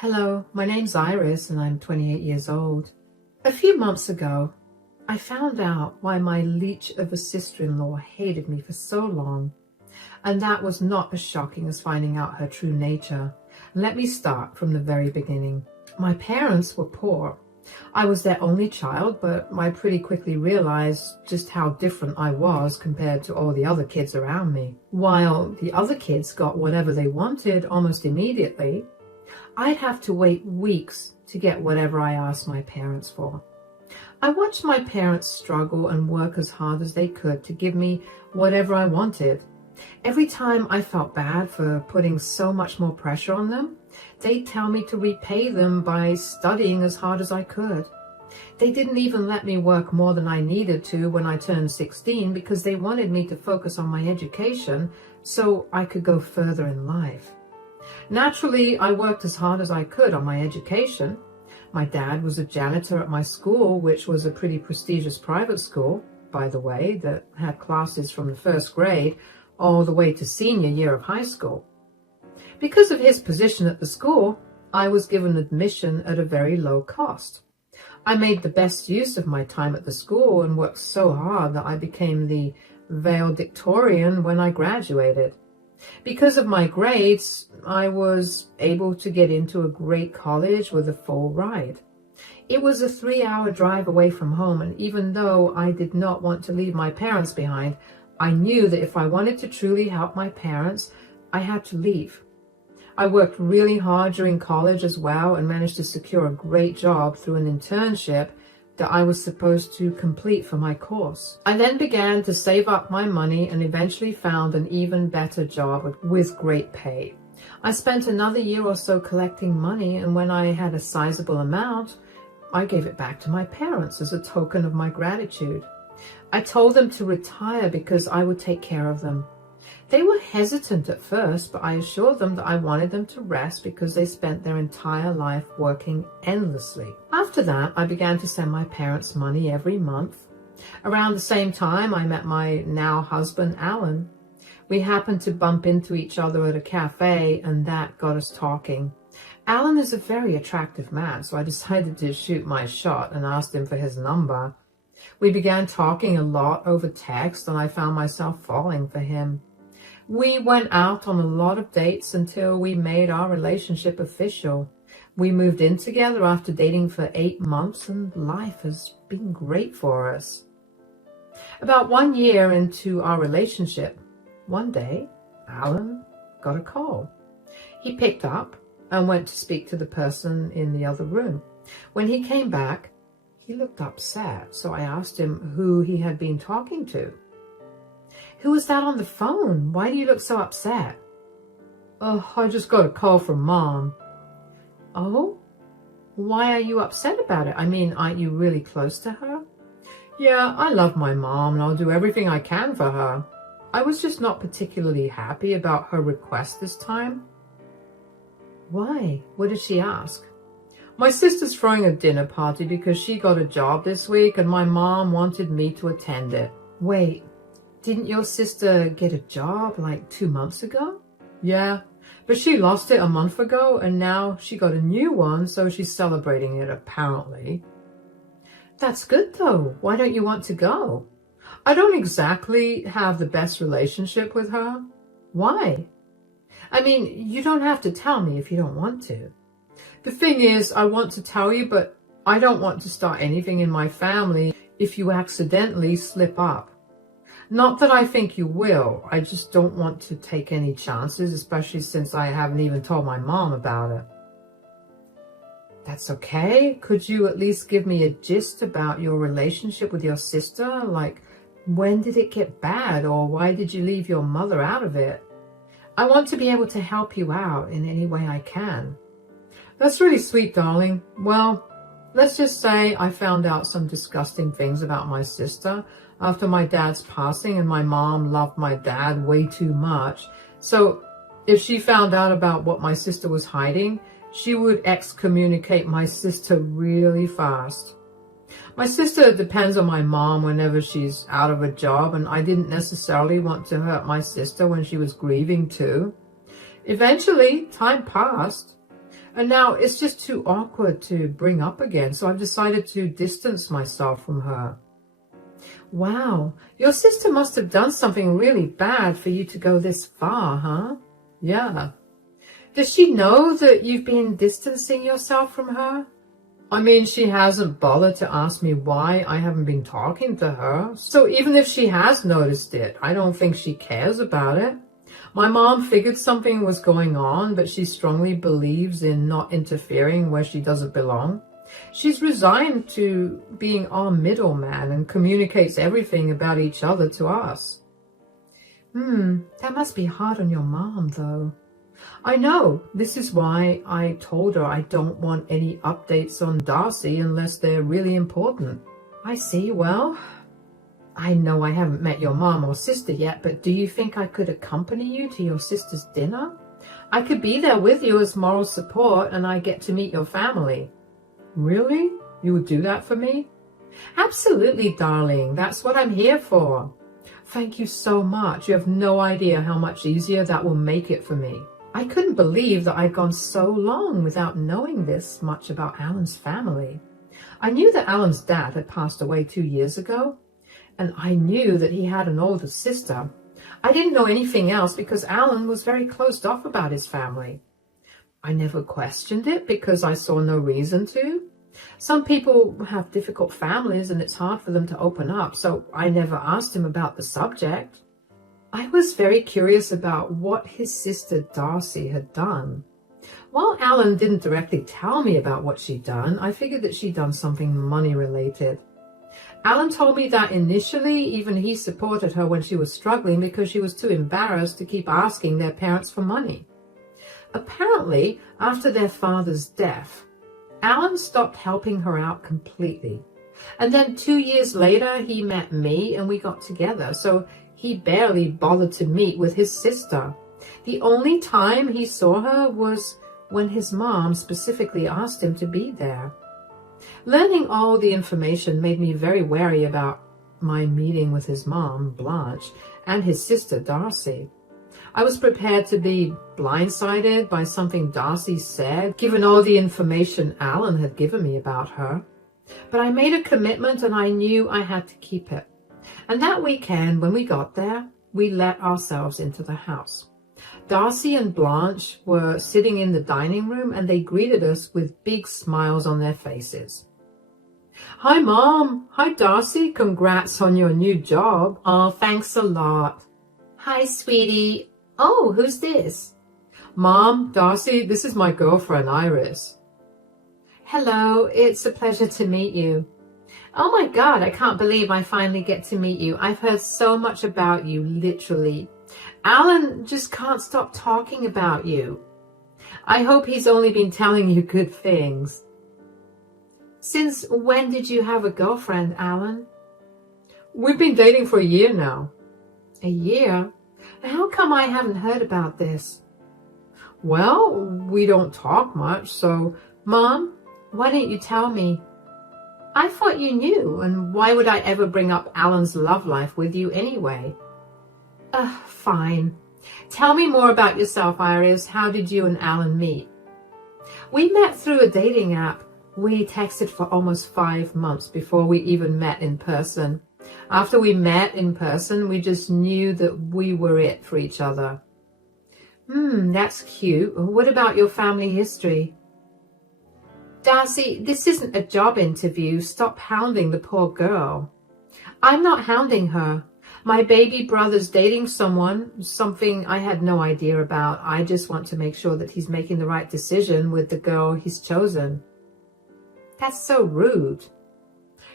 Hello, my name's Iris and I'm 28 years old. A few months ago, I found out why my leech of a sister-in-law hated me for so long, and that was not as shocking as finding out her true nature. Let me start from the very beginning. My parents were poor. I was their only child, but I pretty quickly realized just how different I was compared to all the other kids around me. While the other kids got whatever they wanted almost immediately, I'd have to wait weeks to get whatever I asked my parents for. I watched my parents struggle and work as hard as they could to give me whatever I wanted. Every time I felt bad for putting so much more pressure on them, they'd tell me to repay them by studying as hard as I could. They didn't even let me work more than I needed to when I turned 16 because they wanted me to focus on my education so I could go further in life. Naturally, I worked as hard as I could on my education. My dad was a janitor at my school, which was a pretty prestigious private school, by the way, that had classes from the first grade all the way to senior year of high school. Because of his position at the school, I was given admission at a very low cost. I made the best use of my time at the school and worked so hard that I became the valedictorian when I graduated. Because of my grades, I was able to get into a great college with a full ride. It was a 3-hour drive away from home, and even though I did not want to leave my parents behind, I knew that if I wanted to truly help my parents, I had to leave. I worked really hard during college as well and managed to secure a great job through an internship that I was supposed to complete for my course. I then began to save up my money and eventually found an even better job with great pay. I spent another year or so collecting money, and when I had a sizable amount, I gave it back to my parents as a token of my gratitude. I told them to retire because I would take care of them. They were hesitant at first, but I assured them that I wanted them to rest because they spent their entire life working endlessly. After that, I began to send my parents money every month. Around the same time, I met my now husband, Alan. We happened to bump into each other at a cafe, and that got us talking. Alan is a very attractive man, so I decided to shoot my shot and asked him for his number. We began talking a lot over text, and I found myself falling for him. We went out on a lot of dates until we made our relationship official. We moved in together after dating for 8 months, and life has been great for us. About 1 year into our relationship, one day, Alan got a call. He picked up and went to speak to the person in the other room. When he came back, he looked upset, so I asked him who he had been talking to. "Who was that on the phone? Why do you look so upset?" "Oh, I just got a call from Mom." "Oh? Why are you upset about it? I mean, aren't you really close to her?" "Yeah, I love my mom and I'll do everything I can for her. I was just not particularly happy about her request this time." "Why? What did she ask?" "My sister's throwing a dinner party because she got a job this week and my mom wanted me to attend it." "Wait. Didn't your sister get a job like 2 months ago?" "Yeah, but she lost it a month ago and now she got a new one, so she's celebrating it apparently." "That's good though. Why don't you want to go?" "I don't exactly have the best relationship with her." "Why?" "I mean, you don't have to tell me if you don't want to." "The thing is, I want to tell you, but I don't want to start anything in my family if you accidentally slip up. Not that I think you will, I just don't want to take any chances, especially since I haven't even told my mom about it." "That's okay. Could you at least give me a gist about your relationship with your sister? Like, when did it get bad, or why did you leave your mother out of it? I want to be able to help you out in any way I can." "That's really sweet, darling. Well, let's just say I found out some disgusting things about my sister after my dad's passing, and my mom loved my dad way too much. So if she found out about what my sister was hiding, she would excommunicate my sister really fast. My sister depends on my mom whenever she's out of a job, and I didn't necessarily want to hurt my sister when she was grieving too. Eventually, time passed. And now it's just too awkward to bring up again, so I've decided to distance myself from her. Wow, your sister must have done something really bad for you to go this far, huh? Yeah. Does she know that you've been distancing yourself from her? I mean, she hasn't bothered to ask me why I haven't been talking to her. So even if she has noticed it, I don't think she cares about it. My mom figured something was going on, but she strongly believes in not interfering where she doesn't belong. She's resigned to being our middleman and communicates everything about each other to us. That must be hard on your mom, though. I know. This is why I told her I don't want any updates on Darcy unless they're really important. I see. Well, I know I haven't met your mom or sister yet, but do you think I could accompany you to your sister's dinner? I could be there with you as moral support, and I get to meet your family. Really? You would do that for me? Absolutely, darling. That's what I'm here for. Thank you so much. You have no idea how much easier that will make it for me. I couldn't believe that I'd gone so long without knowing this much about Alan's family. I knew that Alan's dad had passed away 2 years ago, and I knew that he had an older sister. I didn't know anything else because Alan was very closed off about his family. I never questioned it because I saw no reason to. Some people have difficult families and it's hard for them to open up, so I never asked him about the subject. I was very curious about what his sister Darcy had done. While Alan didn't directly tell me about what she'd done, I figured that she'd done something money-related. Alan told me that initially even he supported her when she was struggling because she was too embarrassed to keep asking their parents for money. Apparently, after their father's death, Alan stopped helping her out completely. And then 2 years later, he met me and we got together, so he barely bothered to meet with his sister. The only time he saw her was when his mom specifically asked him to be there. Learning all the information made me very wary about my meeting with his mom, Blanche, and his sister, Darcy. I was prepared to be blindsided by something Darcy said, given all the information Alan had given me about her. But I made a commitment and I knew I had to keep it. And that weekend, when we got there, we let ourselves into the house. Darcy and Blanche were sitting in the dining room and they greeted us with big smiles on their faces. Hi, Mom. Hi, Darcy. Congrats on your new job. Oh, thanks a lot. Hi, sweetie. Oh, who's this? Mom, Darcy, this is my girlfriend, Iris. Hello, it's a pleasure to meet you. Oh my God, I can't believe I finally get to meet you. I've heard so much about you, literally. Alan just can't stop talking about you. I hope he's only been telling you good things. Since when did you have a girlfriend, Alan? We've been dating for a year now. A year? How come I haven't heard about this? Well, we don't talk much, so... Mom, why didn't you tell me? I thought you knew, and why would I ever bring up Alan's love life with you anyway? Fine. Tell me more about yourself, Iris. How did you and Alan meet? We met through a dating app. We texted for almost 5 months before we even met in person. After we met in person, we just knew that we were it for each other. That's cute. What about your family history? Darcy, this isn't a job interview. Stop hounding the poor girl. I'm not hounding her. My baby brother's dating someone, something I had no idea about. I just want to make sure that he's making the right decision with the girl he's chosen. That's so rude.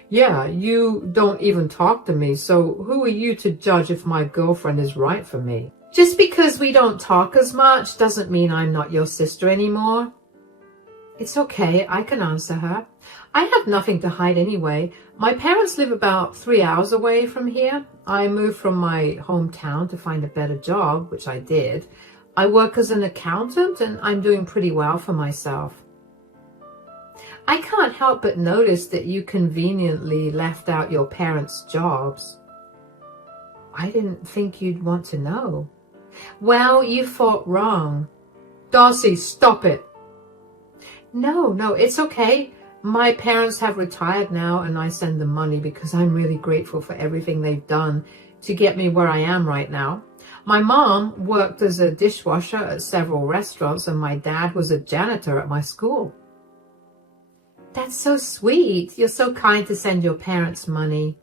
Yeah, you don't even talk to me, so who are you to judge if my girlfriend is right for me? Just because we don't talk as much doesn't mean I'm not your sister anymore. It's okay, I can answer her. I have nothing to hide anyway. My parents live about 3 hours away from here. I moved from my hometown to find a better job, which I did. I work as an accountant and I'm doing pretty well for myself. I can't help but notice that you conveniently left out your parents' jobs. I didn't think you'd want to know. Well, you thought wrong. Darcy, stop it. No, it's okay. My parents have retired now and I send them money because I'm really grateful for everything they've done to get me where I am right now. My mom worked as a dishwasher at several restaurants and my dad was a janitor at my school. That's so sweet. You're so kind to send your parents money.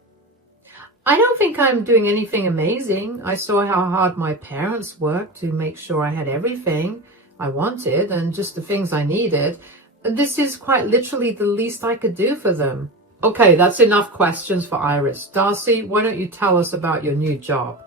I don't think I'm doing anything amazing. I saw how hard my parents worked to make sure I had everything I wanted and just the things I needed. This is quite literally the least I could do for them. Okay, that's enough questions for Iris. Darcy, why don't you tell us about your new job?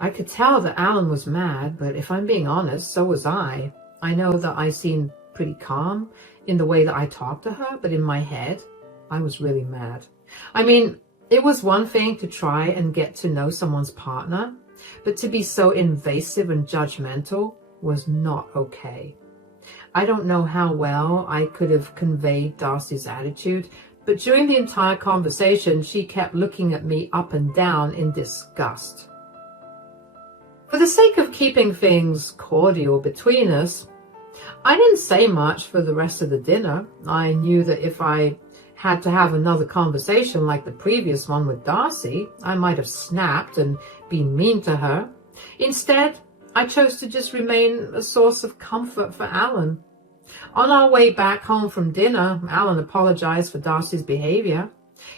I could tell that Alan was mad, but if I'm being honest, so was I. I know that I seemed pretty calm in the way that I talked to her, but in my head, I was really mad. I mean, it was one thing to try and get to know someone's partner, but to be so invasive and judgmental was not okay. I don't know how well I could have conveyed Darcy's attitude, but during the entire conversation, she kept looking at me up and down in disgust. For the sake of keeping things cordial between us, I didn't say much for the rest of the dinner. I knew that if I had to have another conversation like the previous one with Darcy, I might have snapped and been mean to her. Instead, I chose to just remain a source of comfort for Alan. On our way back home from dinner, Alan apologized for Darcy's behavior.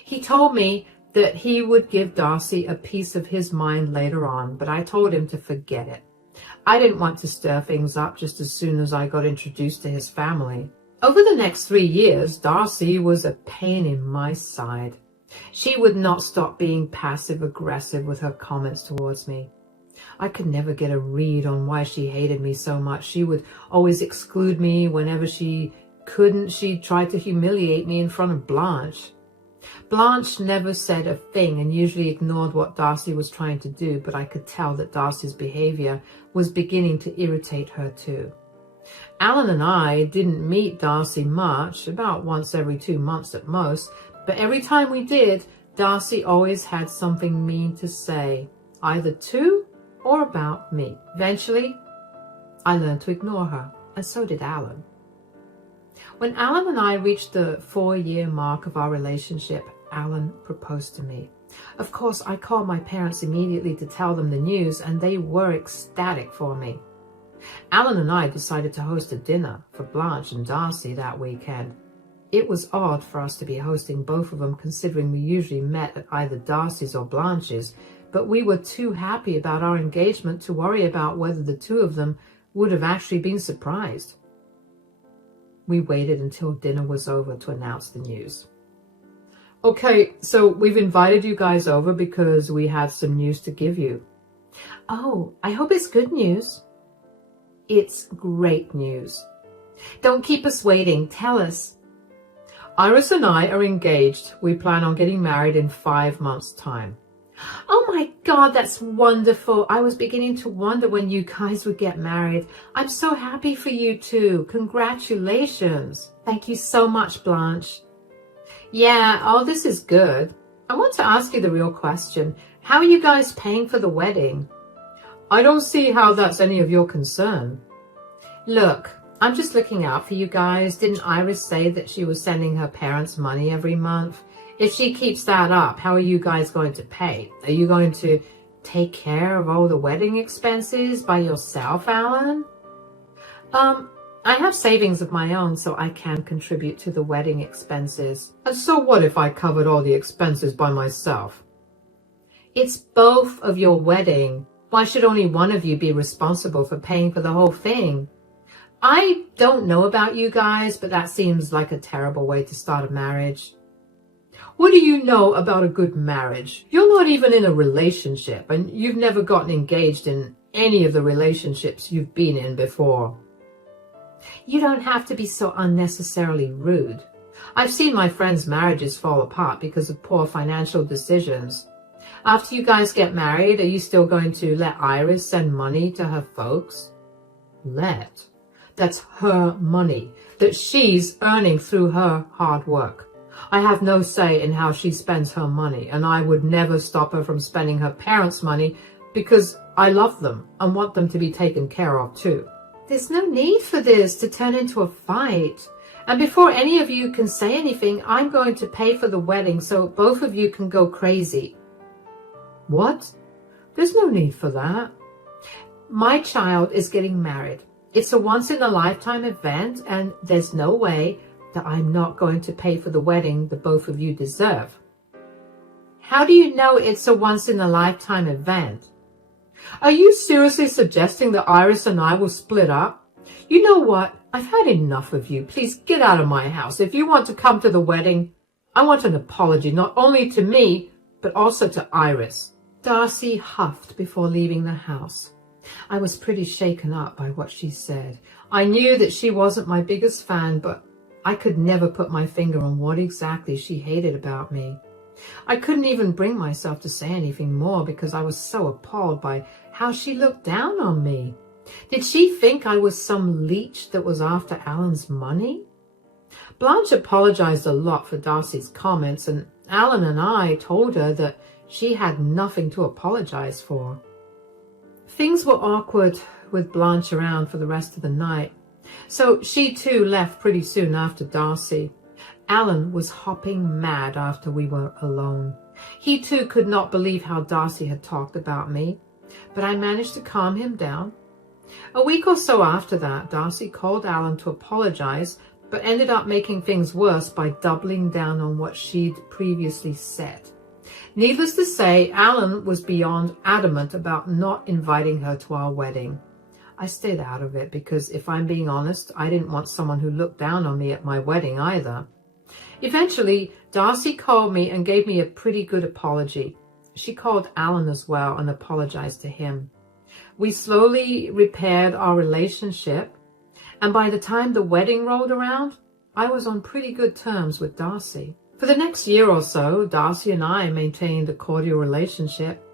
He told me that he would give Darcy a piece of his mind later on, but I told him to forget it. I didn't want to stir things up just as soon as I got introduced to his family. Over the next 3 years, Darcy was a pain in my side. She would not stop being passive-aggressive with her comments towards me. I could never get a read on why she hated me so much. She would always exclude me whenever she couldn't. She tried to humiliate me in front of Blanche. Blanche never said a thing and usually ignored what Darcy was trying to do, but I could tell that Darcy's behavior was beginning to irritate her too. Alan and I didn't meet Darcy much, about once every 2 months at most, but every time we did, Darcy always had something mean to say, either to or about me. Eventually, I learned to ignore her, and so did Alan. When Alan and I reached the 4-year mark of our relationship, Alan proposed to me. Of course, I called my parents immediately to tell them the news, and they were ecstatic for me. Alan and I decided to host a dinner for Blanche and Darcy that weekend. It was odd for us to be hosting both of them, considering we usually met at either Darcy's or Blanche's, but we were too happy about our engagement to worry about whether the two of them would have actually been surprised. We waited until dinner was over to announce the news. Okay, so we've invited you guys over because we have some news to give you. Oh, I hope it's good news. It's great news. Don't keep us waiting. Tell us. Iris and I are engaged. We plan on getting married in 5 months' time. Oh my God, that's wonderful. I was beginning to wonder when you guys would get married. I'm so happy for you two. Congratulations. Thank you so much, Blanche. Yeah, all this is good. I want to ask you the real question. How are you guys paying for the wedding? I don't see how that's any of your concern. Look, I'm just looking out for you guys. Didn't Iris say that she was sending her parents money every month? If she keeps that up, how are you guys going to pay? Are you going to take care of all the wedding expenses by yourself, Alan? I have savings of my own, so I can contribute to the wedding expenses. And so what if I covered all the expenses by myself? It's both of your wedding. Why should only one of you be responsible for paying for the whole thing? I don't know about you guys, but that seems like a terrible way to start a marriage. What do you know about a good marriage? You're not even in a relationship, and you've never gotten engaged in any of the relationships you've been in before. You don't have to be so unnecessarily rude. I've seen my friends' marriages fall apart because of poor financial decisions. After you guys get married, are you still going to let Iris send money to her folks? Let? That's her money that she's earning through her hard work. I have no say in how she spends her money, and I would never stop her from spending her parents' money because I love them and want them to be taken care of too. There's no need for this to turn into a fight. And before any of you can say anything, I'm going to pay for the wedding so both of you can go crazy. What? There's no need for that. My child is getting married. It's a once-in-a-lifetime event, and there's no way that I'm not going to pay for the wedding that both of you deserve. How do you know it's a once-in-a-lifetime event? Are you seriously suggesting that Iris and I will split up? You know what? I've had enough of you. Please get out of my house. If you want to come to the wedding, I want an apology, not only to me, but also to Iris. Darcy huffed before leaving the house. I was pretty shaken up by what she said. I knew that she wasn't my biggest fan, but I could never put my finger on what exactly she hated about me. I couldn't even bring myself to say anything more because I was so appalled by how she looked down on me. Did she think I was some leech that was after Alan's money? Blanche apologized a lot for Darcy's comments, and Alan and I told her that she had nothing to apologize for. Things were awkward with Blanche around for the rest of the night, so she too left pretty soon after Darcy. Alan was hopping mad after we were alone. He too could not believe how Darcy had talked about me, but I managed to calm him down. A week or so after that, Darcy called Alan to apologize, but ended up making things worse by doubling down on what she'd previously said. Needless to say, Alan was beyond adamant about not inviting her to our wedding. I stayed out of it because, if I'm being honest, I didn't want someone who looked down on me at my wedding either. Eventually, Darcy called me and gave me a pretty good apology. She called Alan as well and apologized to him. We slowly repaired our relationship, and by the time the wedding rolled around, I was on pretty good terms with Darcy. For the next year or so, Darcy and I maintained a cordial relationship.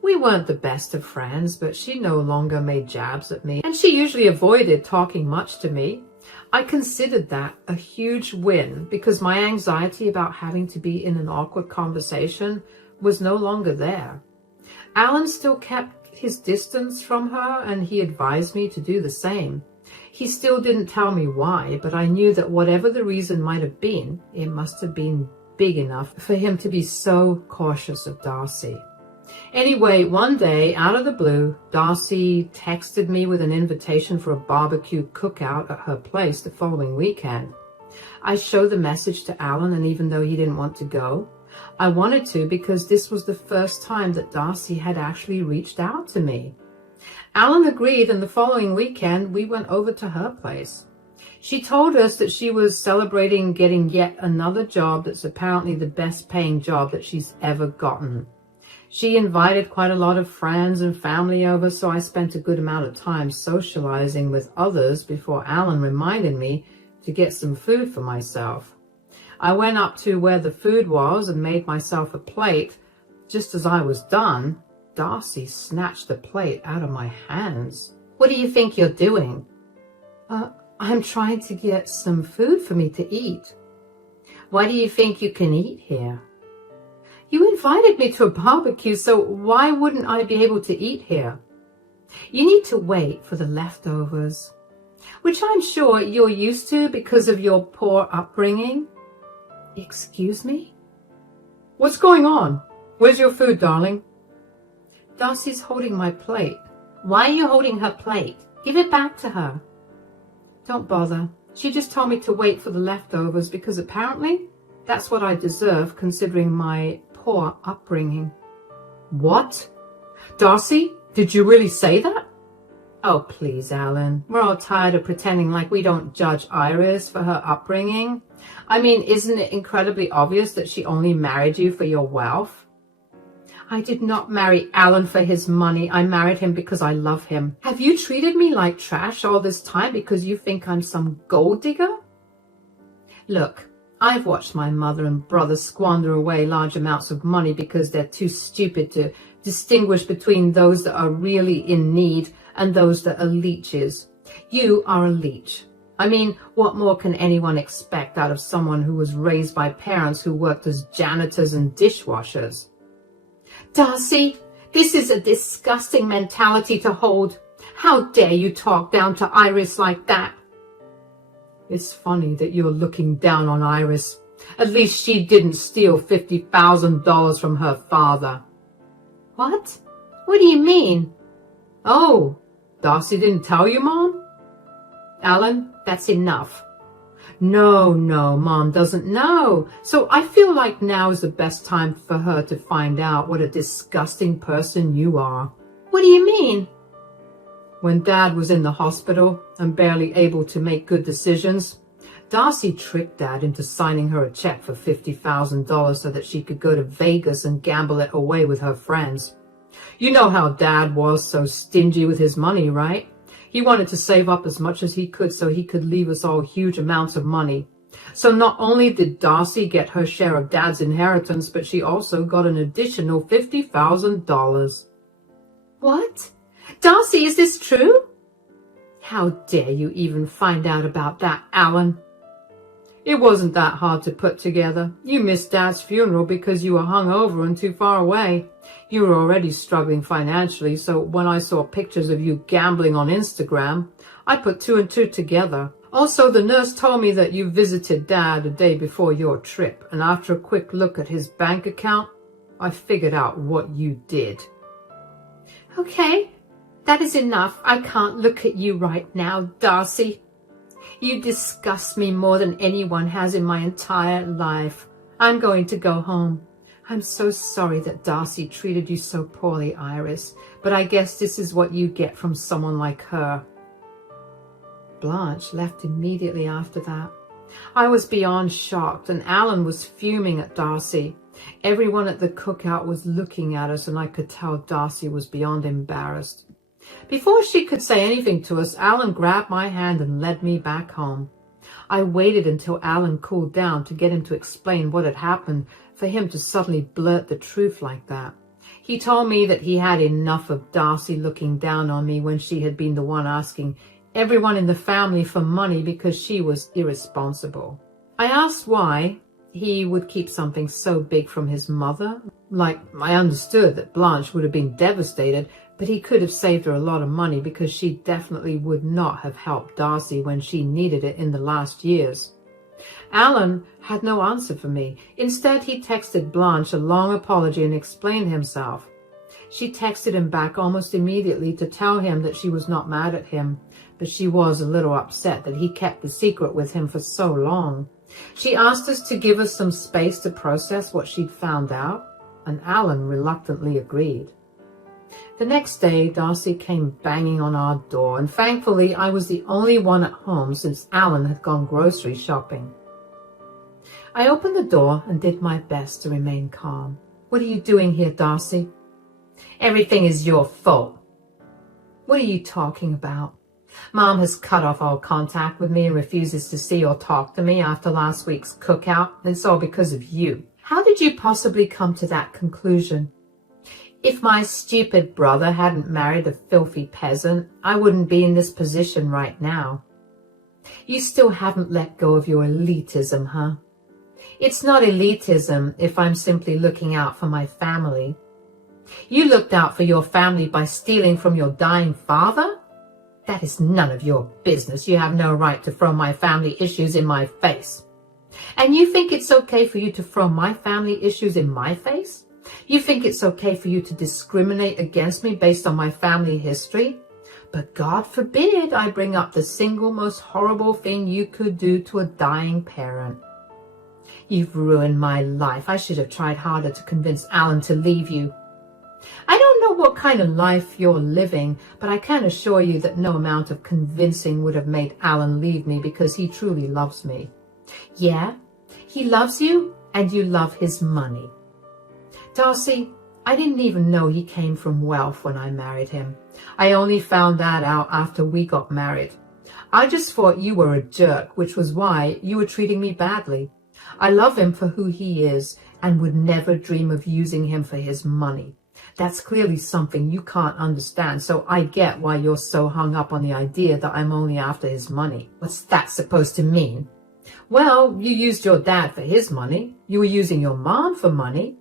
We weren't the best of friends, but she no longer made jabs at me, and she usually avoided talking much to me. I considered that a huge win because my anxiety about having to be in an awkward conversation was no longer there. Alan still kept his distance from her, and he advised me to do the same. He still didn't tell me why, but I knew that whatever the reason might have been, it must have been big enough for him to be so cautious of Darcy. Anyway, one day, out of the blue, Darcy texted me with an invitation for a barbecue cookout at her place the following weekend. I showed the message to Alan, and even though he didn't want to go, I wanted to because this was the first time that Darcy had actually reached out to me. Alan agreed, and the following weekend, we went over to her place. She told us that she was celebrating getting yet another job that's apparently the best paying job that she's ever gotten. She invited quite a lot of friends and family over, so I spent a good amount of time socializing with others before Alan reminded me to get some food for myself. I went up to where the food was and made myself a plate. Just as I was done, Darcy snatched the plate out of my hands. "What do you think you're doing?" I'm trying to get some food for me to eat." "Why do you think you can eat here?" "You invited me to a barbecue, so why wouldn't I be able to eat here?" "You need to wait for the leftovers, which I'm sure you're used to because of your poor upbringing." "Excuse me?" "What's going on? Where's your food, darling?" "Darcy's holding my plate." "Why are you holding her plate? Give it back to her." "Don't bother. She just told me to wait for the leftovers because apparently that's what I deserve considering my poor upbringing." "What? Darcy, did you really say that?" "Oh, please, Alan. We're all tired of pretending like we don't judge Iris for her upbringing. I mean, isn't it incredibly obvious that she only married you for your wealth?" "I did not marry Alan for his money. I married him because I love him. Have you treated me like trash all this time because you think I'm some gold digger?" "Look, I've watched my mother and brother squander away large amounts of money because they're too stupid to distinguish between those that are really in need and those that are leeches. You are a leech. I mean, what more can anyone expect out of someone who was raised by parents who worked as janitors and dishwashers?" "Darcy, this is a disgusting mentality to hold. How dare you talk down to Iris like that?" It's funny that you're looking down on Iris. At least she didn't steal $50,000 from her father. What? What do you mean? Oh, Darcy didn't tell you, Mom? Alan, that's enough. No, Mom doesn't know. So I feel like now is the best time for her to find out what a disgusting person you are. What do you mean? When Dad was in the hospital and barely able to make good decisions, Darcy tricked Dad into signing her a check for $50,000 so that she could go to Vegas and gamble it away with her friends. You know how Dad was so stingy with his money, right? He wanted to save up as much as he could so he could leave us all huge amounts of money. So not only did Darcy get her share of Dad's inheritance, but she also got an additional $50,000. What? Darcy, is this true? How dare you even find out about that, Alan? It wasn't that hard to put together. You missed Dad's funeral because you were hungover and too far away. You were already struggling financially, so when I saw pictures of you gambling on Instagram, I put two and two together. Also, the nurse told me that you visited Dad a day before your trip, and after a quick look at his bank account, I figured out what you did. Okay, that is enough. I can't look at you right now, Darcy. You disgust me more than anyone has in my entire life. I'm going to go home. I'm so sorry that Darcy treated you so poorly, Iris, but I guess this is what you get from someone like her. Blanche left immediately after that. I was beyond shocked, and Alan was fuming at Darcy. Everyone at the cookout was looking at us, and I could tell Darcy was beyond embarrassed. Before she could say anything to us, Alan grabbed my hand and led me back home. I waited until Alan cooled down to get him to explain what had happened for him to suddenly blurt the truth like that. He told me that he had enough of Darcy looking down on me when she had been the one asking everyone in the family for money because she was irresponsible. I asked why he would keep something so big from his mother. Like, I understood that Blanche would have been devastated, but he could have saved her a lot of money because she definitely would not have helped Darcy when she needed it in the last years. Alan had no answer for me. Instead, he texted Blanche a long apology and explained himself. She texted him back almost immediately to tell him that she was not mad at him, but she was a little upset that he kept the secret with him for so long. She asked us to give us some space to process what she'd found out, and Alan reluctantly agreed. The next day, Darcy came banging on our door, and thankfully I was the only one at home since Alan had gone grocery shopping. I opened the door and did my best to remain calm. "What are you doing here, Darcy?" "Everything is your fault." "What are you talking about?" "Mom has cut off all contact with me and refuses to see or talk to me after last week's cookout. It's all because of you." "How did you possibly come to that conclusion?" "If my stupid brother hadn't married a filthy peasant, I wouldn't be in this position right now." "You still haven't let go of your elitism, huh?" "It's not elitism if I'm simply looking out for my family." "You looked out for your family by stealing from your dying father?" "That is none of your business. You have no right to throw my family issues in my face." "And you think it's okay for you to throw my family issues in my face? You think it's okay for you to discriminate against me based on my family history? But God forbid I bring up the single most horrible thing you could do to a dying parent." "You've ruined my life. I should have tried harder to convince Alan to leave you." "I don't know what kind of life you're living, but I can assure you that no amount of convincing would have made Alan leave me because he truly loves me." "Yeah, he loves you and you love his money." "Darcy, I didn't even know he came from wealth when I married him. I only found that out after we got married. I just thought you were a jerk, which was why you were treating me badly. I love him for who he is and would never dream of using him for his money. That's clearly something you can't understand, so I get why you're so hung up on the idea that I'm only after his money." "What's that supposed to mean?" "Well, you used your dad for his money. You were using your mom for money.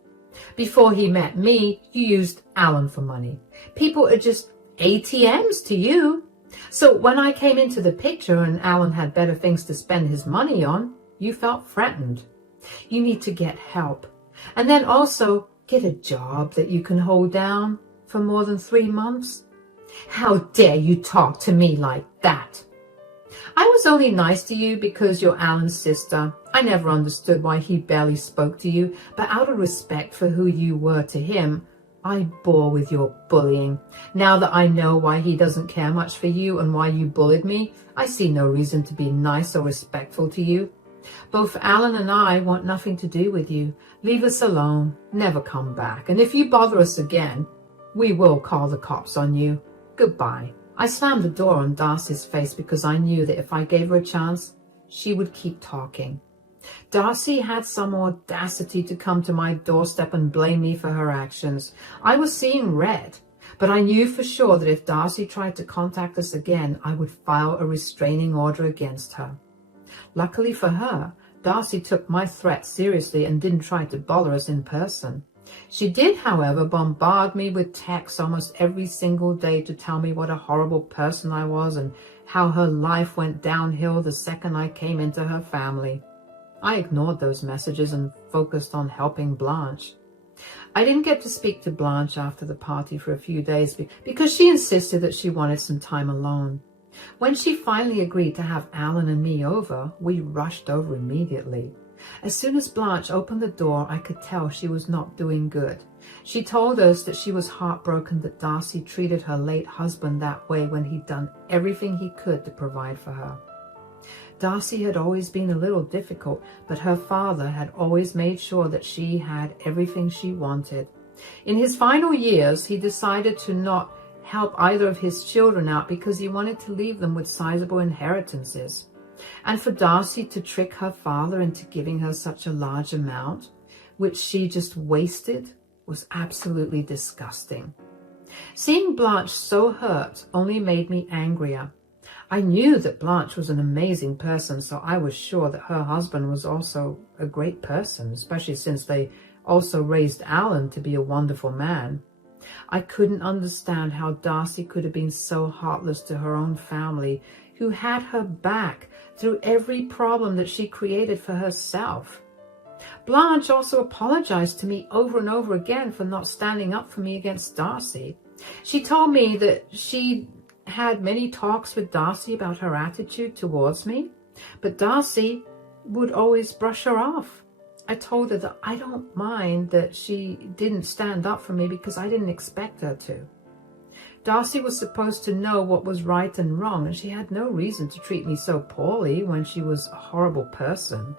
Before he met me, you used Alan for money. People are just ATMs to you. So when I came into the picture and Alan had better things to spend his money on, you felt threatened. You need to get help. And then also get a job that you can hold down for more than 3 months. How dare you talk to me like that? I was only nice to you because you're Alan's sister. I never understood why he barely spoke to you, but out of respect for who you were to him, I bore with your bullying. Now that I know why he doesn't care much for you and why you bullied me, I see no reason to be nice or respectful to you. Both Alan and I want nothing to do with you. Leave us alone. Never come back. And if you bother us again, we will call the cops on you. Goodbye. I slammed the door on Darcy's face because I knew that if I gave her a chance, she would keep talking. Darcy had some audacity to come to my doorstep and blame me for her actions. I was seeing red, but I knew for sure that if Darcy tried to contact us again, I would file a restraining order against her. Luckily for her, Darcy took my threat seriously and didn't try to bother us in person. She did, however, bombard me with texts almost every single day to tell me what a horrible person I was and how her life went downhill the second I came into her family. I ignored those messages and focused on helping Blanche. I didn't get to speak to Blanche after the party for a few days because she insisted that she wanted some time alone. When she finally agreed to have Alan and me over, we rushed over immediately. As soon as Blanche opened the door, I could tell she was not doing good. She told us that she was heartbroken that Darcy treated her late husband that way when he'd done everything he could to provide for her. Darcy had always been a little difficult, but her father had always made sure that she had everything she wanted. In his final years, he decided to not help either of his children out because he wanted to leave them with sizable inheritances. And for Darcy to trick her father into giving her such a large amount, which she just wasted, was absolutely disgusting. Seeing Blanche so hurt only made me angrier. I knew that Blanche was an amazing person, so I was sure that her husband was also a great person, especially since they also raised Alan to be a wonderful man. I couldn't understand how Darcy could have been so heartless to her own family, who had her back through every problem that she created for herself. Blanche also apologized to me over and over again for not standing up for me against Darcy. She told me that she had many talks with Darcy about her attitude towards me, but Darcy would always brush her off. I told her that I don't mind that she didn't stand up for me because I didn't expect her to. Darcy was supposed to know what was right and wrong, and she had no reason to treat me so poorly when she was a horrible person.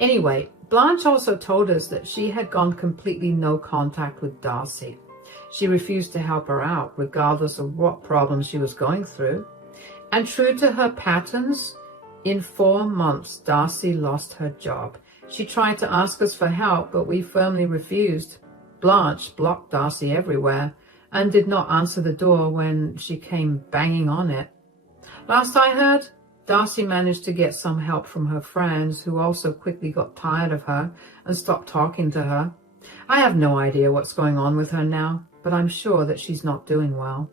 Anyway, Blanche also told us that she had gone completely no contact with Darcy. She refused to help her out, regardless of what problems she was going through. And true to her patterns, in 4 months, Darcy lost her job. She tried to ask us for help, but we firmly refused. Blanche blocked Darcy everywhere and did not answer the door when she came banging on it. Last I heard, Darcy managed to get some help from her friends, who also quickly got tired of her and stopped talking to her. I have no idea what's going on with her now, but I'm sure that she's not doing well.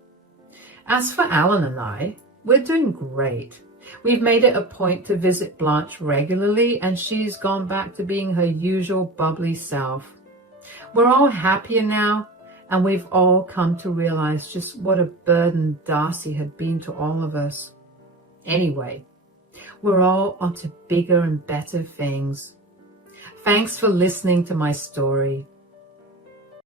As for Alan and I, we're doing great. We've made it a point to visit Blanche regularly, and she's gone back to being her usual bubbly self. We're all happier now, and we've all come to realize just what a burden Darcy had been to all of us. Anyway, we're all onto bigger and better things. Thanks for listening to my story.